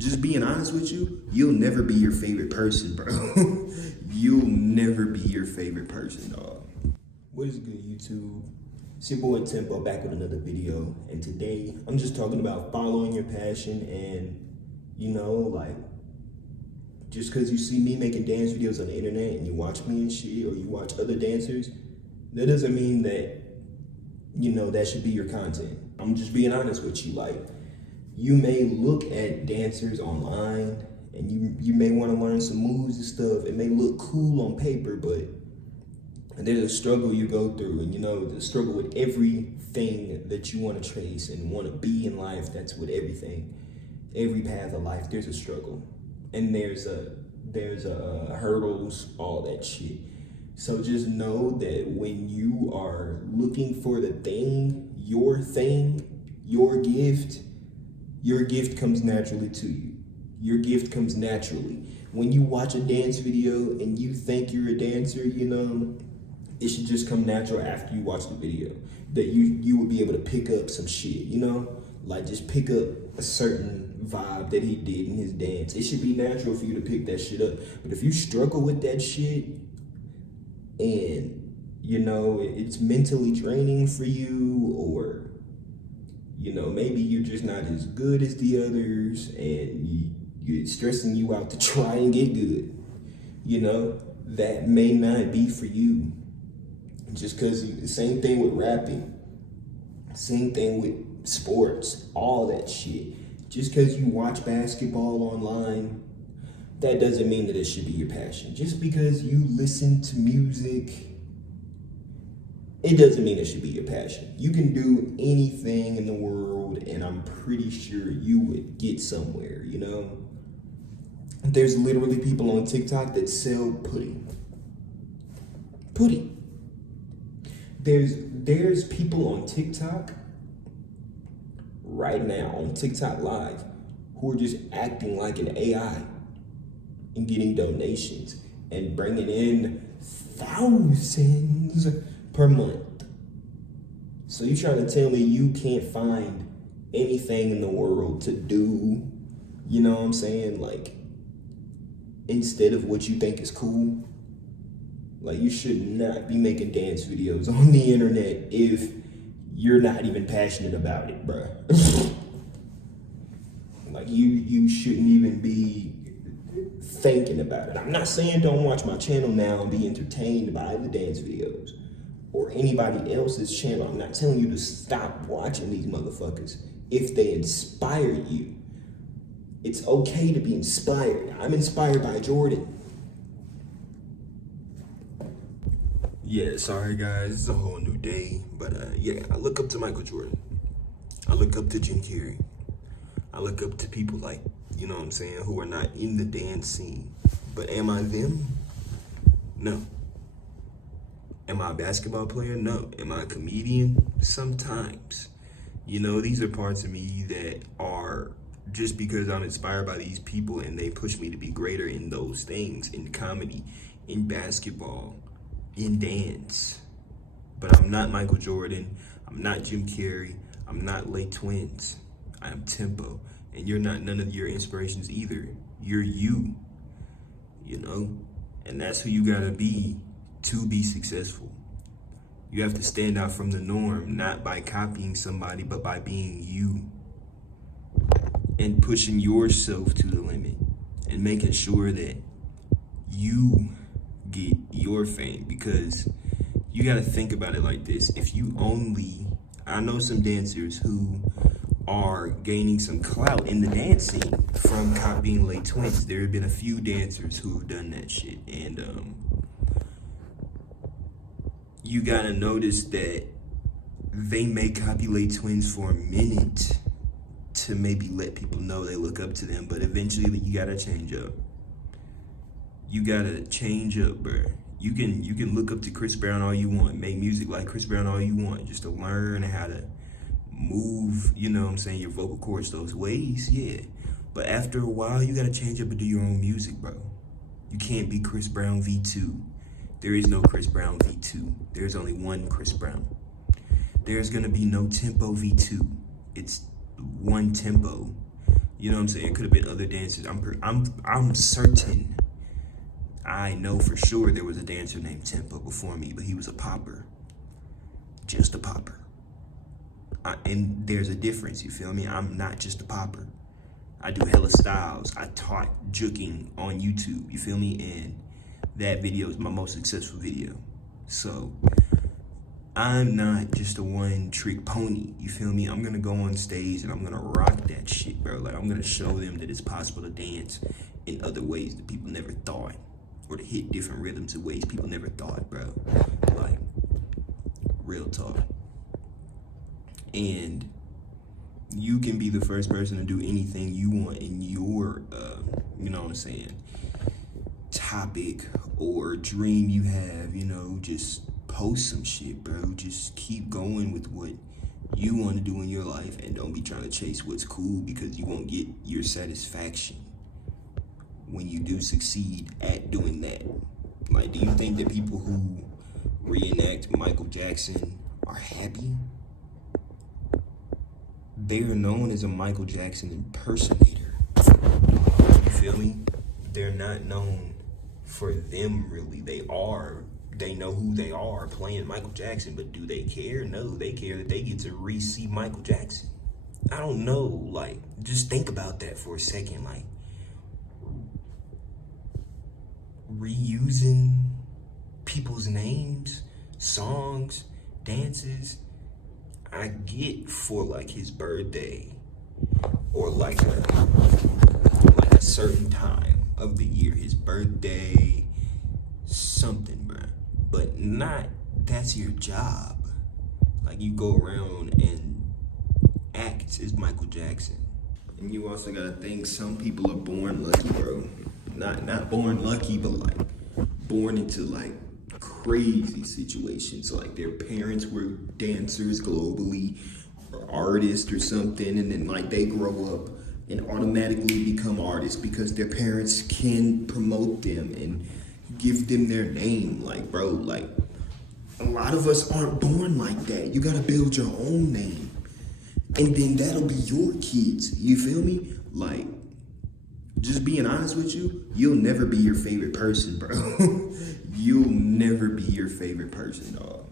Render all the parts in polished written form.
Just being honest with you, you'll never be your favorite person, bro. You'll never be your favorite person, dog. What is good, YouTube? It's your boy Tempo back with another video. And today, I'm just talking about following your passion and, like, just because you see me making dance videos on the internet and you watch me and shit, or you watch other dancers, that doesn't mean that, that should be your content. I'm just being honest with you. Like, you may look at dancers online and you may want to learn some moves and stuff. It may look cool on paper, but there's a struggle you go through, and the struggle with everything that you want to trace and want to be in life. That's with everything, every path of life. There's a struggle, and there's hurdles, all that shit. So just know that when you are looking for the thing, your gift comes naturally to you. Your gift comes naturally. When you watch a dance video and you think you're a dancer, it should just come natural after you watch the video. That you would be able to pick up some shit, like just pick up a certain vibe that he did in his dance. It should be natural for you to pick that shit up. But if you struggle with that shit and, it's mentally draining for you, or, maybe you're just not as good as the others and it's stressing you out to try and get good, that may not be for you. Just because, same thing with rapping, same thing with sports, all that shit. Just because you watch basketball online, that doesn't mean that it should be your passion. Just because you listen to music, it doesn't mean it should be your passion. You can do anything in the world, and I'm pretty sure you would get somewhere, There's literally people on TikTok that sell pudding. Pudding. There's people on TikTok right now, on TikTok Live, who are just acting like an AI and getting donations and bringing in thousands per month. So you trying to tell me you can't find anything in the world to do, you know what I'm saying? Like, instead of what you think is cool? Like, you should not be making dance videos on the internet if you're not even passionate about it, bruh. Like, you shouldn't even be thinking about it. I'm not saying don't watch my channel now and be entertained by the dance videos or anybody else's channel. I'm not telling you to stop watching these motherfuckers if they inspire you. It's okay to be inspired. I'm inspired by Jordan. Yeah, sorry guys, it's a whole new day. But yeah, I look up to Michael Jordan. I look up to Jim Carrey. I look up to people like, who are not in the dance scene. But am I them? No. Am I a basketball player? No. Am I a comedian? Sometimes. These are parts of me that are just because I'm inspired by these people and they push me to be greater in those things, in comedy, in basketball, in dance. But I'm not Michael Jordan. I'm not Jim Carrey. I'm not Lay Twins. I am Tempo. And you're not none of your inspirations either. You're you. And that's who you gotta be to be successful. You have to stand out from the norm, not by copying somebody, but by being you. And pushing yourself to the limit. And making sure that you get your fame. Because you gotta think about it like this. I know some dancers who are gaining some clout in the dance scene from copying Lay Twins. There have been a few dancers who have done that shit. And you gotta notice that they may copy Lay Twins for a minute to maybe let people know they look up to them, but eventually you gotta change up. You gotta change up, bruh. You can look up to Chris Brown all you want, make music like Chris Brown all you want, just to learn how to move, your vocal cords those ways, yeah. But after a while, you gotta change up and do your own music, bro. You can't be Chris Brown V2. There is no Chris Brown V2. There's only one Chris Brown. There's gonna be no Tempo V2. It's one Tempo. You know what I'm saying? Could have been other dancers. I'm certain. I know for sure there was a dancer named Tempo before me, but he was a popper. Just a popper. And there's a difference, you feel me? I'm not just a popper. I do hella styles. I taught juking on YouTube, you feel me? And that video is my most successful video. So I'm not just a one-trick pony, you feel me? I'm gonna go on stage and I'm gonna rock that shit, bro. Like, I'm gonna show them that it's possible to dance in other ways that people never thought, or to hit different rhythms in ways people never thought, bro. Like, real talk. And you can be the first person to do anything you want in your, you know what I'm saying, topic or dream you have, you know, just post some shit, bro. Just keep going with what you want to do in your life, and don't be trying to chase what's cool, because you won't get your satisfaction when you do succeed at doing that. Like, do you think that people who reenact Michael Jackson are happy? They're known as a Michael Jackson impersonator. You feel me? They're not known for them, really. They know who they are playing Michael Jackson, but do they care? No, they care that they get to re-see Michael Jackson. I don't know, like, just think about that for a second. Like, reusing people's names, songs, dances, I get for like his birthday, or like a certain time of the year, his birthday, something, bruh. But not, that's your job. Like, you go around and act as Michael Jackson. And you also gotta think, some people are born lucky, bro. Not born lucky, but like born into like crazy situations. Like, their parents were dancers globally, or artists or something, and then like they grow up and automatically become artists because their parents can promote them and give them their name. Like, bro, like, a lot of us aren't born like that. You gotta build your own name, and then that'll be your kids. You feel me? Like, just being honest with you, you'll never be your favorite person, bro. You'll never be your favorite person, dog.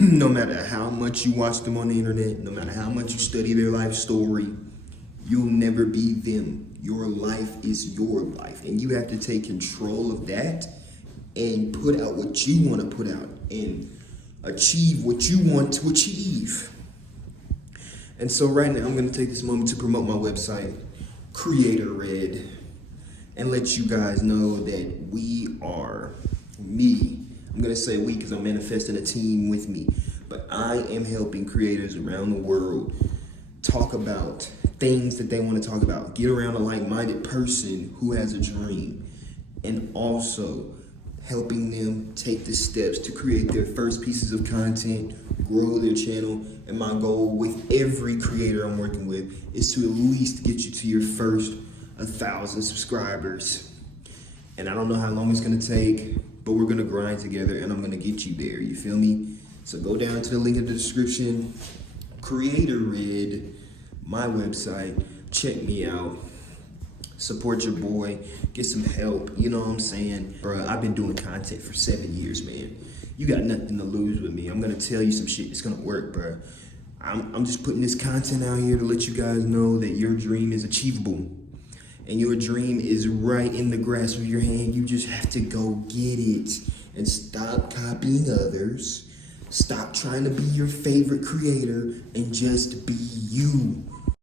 No matter how much you watch them on the internet, no matter how much you study their life story, you'll never be them. Your life is your life, and you have to take control of that and put out what you want to put out and achieve what you want to achieve. And so right now, I'm going to take this moment to promote my website, Creator Red, and let you guys know that we are me. I'm going to say we because I'm manifesting a team with me. But I am helping creators around the world talk about things that they want to talk about. Get around a like-minded person who has a dream. And also helping them take the steps to create their first pieces of content, grow their channel. And my goal with every creator I'm working with is to at least get you to your first 1,000 subscribers. And I don't know how long it's gonna take, but we're gonna grind together and I'm gonna get you there, you feel me? So go down to the link in the description, Creator Red, my website, check me out, support your boy, get some help, you know what I'm saying? Bro, I've been doing content for 7 years, man. You got nothing to lose with me. I'm gonna tell you some shit that's gonna work, bro. I'm just putting this content out here to let you guys know that your dream is achievable. And your dream is right in the grasp of your hand. You just have to go get it. And stop copying others. Stop trying to be your favorite creator and just be you.